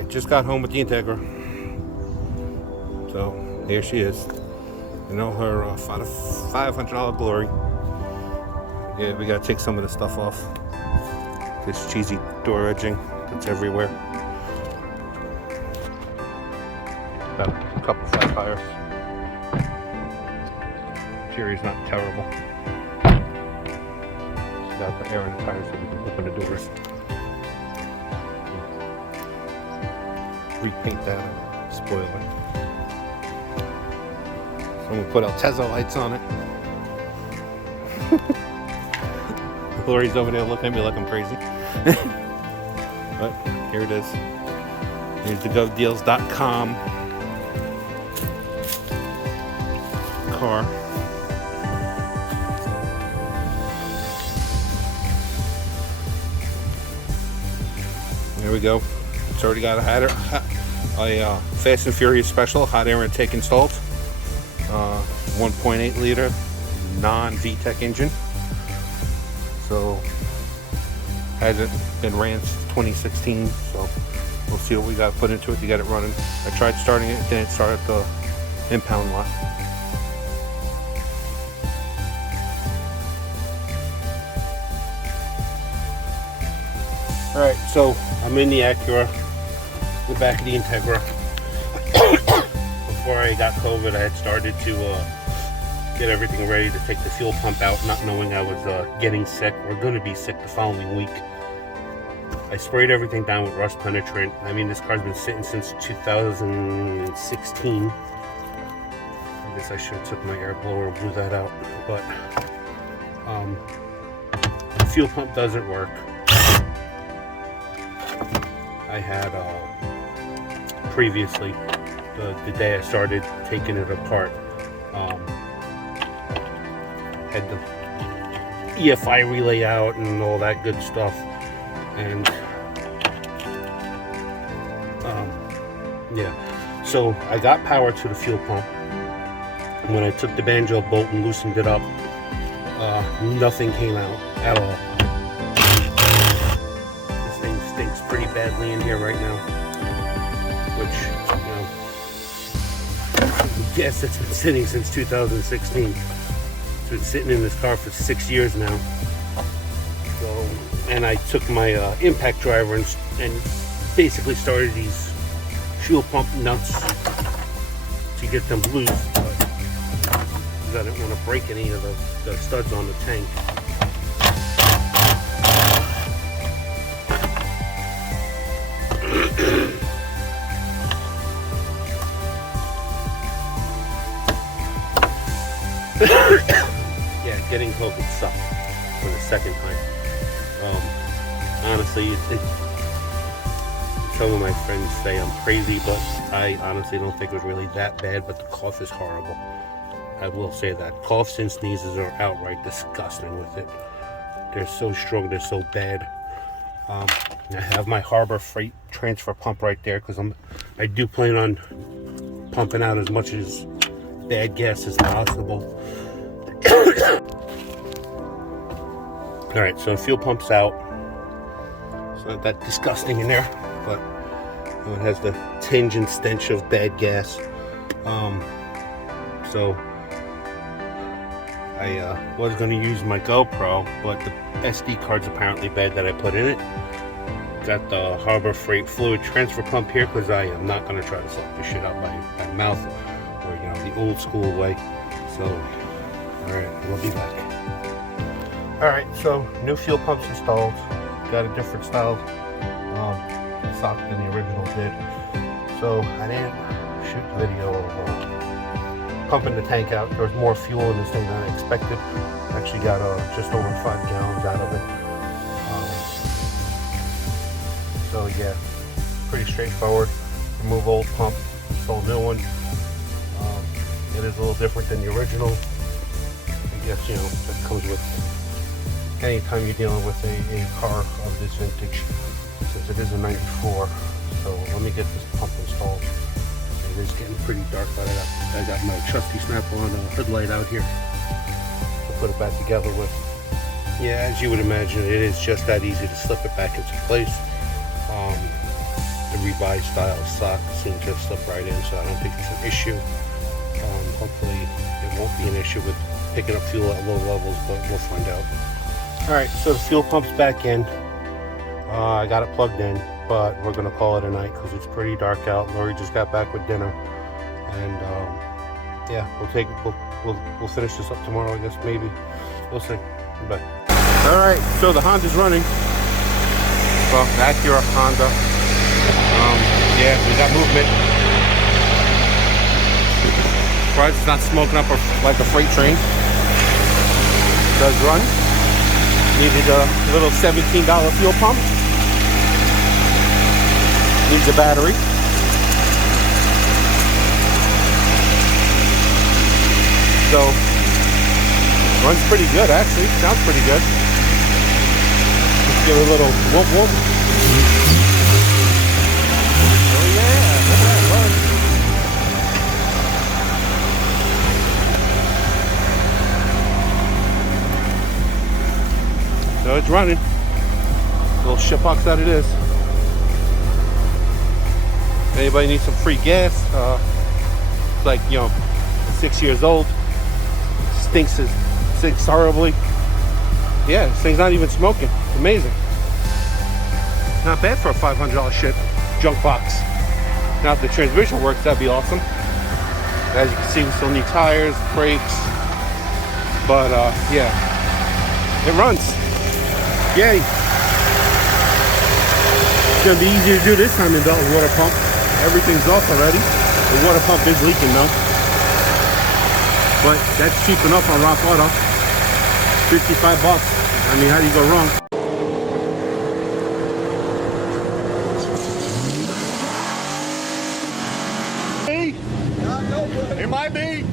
Alright, just got home with the Integra. So, here she is. You know, her $500 glory. Yeah, we gotta take some of the stuff off. This cheesy door edging that's everywhere. Got a couple flat tires. Interior's not terrible. Just gotta put air in the tires so we can open the doors. Repaint that and spoil it. Someone put Altezza lights on it. Lori's over there looking at me like I'm crazy. But here it is. Here's the govdeals.com car. There we go. It's already got a Fast and Furious special hot air intake installed. 1.8 liter non-VTEC engine. So hasn't been ran since 2016. So we'll see what we got to put into it to get it running. I tried starting it, then it started at the impound lot. Alright, so I'm in the Acura, the back of the Integra. Before I got COVID, I had started to get everything ready to take the fuel pump out, not knowing I was getting sick or going to be sick the following week. I sprayed everything down with rust penetrant. I mean, this car's been sitting since 2016. I guess I should have took my air blower and blew that out. But the fuel pump doesn't work. I had previously, the day I started taking it apart, had the EFI relay out and all that good stuff, and yeah, so I got power to the fuel pump, and when I took the banjo bolt and loosened it up, nothing came out at all. Stinks pretty badly in here right now, which, you know, I guess it's been sitting since 2016. It's been sitting in this car for 6 years now. So, and I took my impact driver and basically started these fuel pump nuts to get them loose, but I didn't want to break any of the studs on the tank. Yeah, getting COVID sucked for the second time. Honestly, some of my friends say I'm crazy, but I honestly don't think it was really that bad, but the cough is horrible. I will say that. Coughs and sneezes are outright disgusting with it. They're so strong, they're so bad. I have my Harbor Freight transfer pump right there because I do plan on pumping out as much as bad gas as possible. Alright, so fuel pump's out. It's not that disgusting in there, but it has the tinge and stench of bad gas. So I was going to use my GoPro, but the SD card's apparently bad that I put in it. Got the Harbor Freight fluid transfer pump here because I am not going to try to suck this shit out by mouth, or, you know, the old school way. So, alright, we'll be back. Alright, so new fuel pump's installed. Got a different style sock than the original did. So I didn't shoot the video of pumping the tank out. There was more fuel in this thing than I expected. Actually got just over 5 gallons out of it. So yeah, pretty straightforward. Remove old pump, install new one. It is a little different than the original. I guess, you know, that comes with anytime you're dealing with a car of this vintage, since it is a 94. So let me get this pump installed. It is getting pretty dark, but I got my trusty snap-on headlight out here. I'll put it back together with. Yeah, as you would imagine, it is just that easy to slip it back into place. the revised style socks and just slip right in, so I don't think it's an issue. Hopefully it won't be an issue with picking up fuel at low levels, but we'll find out. Alright, so the fuel pump's back in. I got it plugged in, but we're gonna call it a night because it's pretty dark out. Lori just got back with dinner, and yeah, we'll finish this up tomorrow, I guess, maybe. We'll see. Bye. Alright, so the Honda's running. Well, the Acura Honda. Yeah, we got movement. Surprised it's not smoking up like a freight train. Does run. Needed a little $17 fuel pump. Needs a battery. So, runs pretty good actually. Sounds pretty good. Let's give it a little whoop whoop. Oh yeah, look at that run. So it's running. Little shitbox that it is. Anybody needs some free gas? It's like, 6 years old. Stinks horribly. Yeah, this thing's not even smoking. It's amazing. Not bad for a $500 shit junk box. Now if the transmission works, that'd be awesome. As you can see, we still need tires, brakes. But yeah, it runs. Yay. It's gonna be easier to do this time than the water pump. Everything's off already. The water pump is leaking though. But that's cheap enough on Rock Auto. 55 bucks. I mean, how do you go wrong? It might be.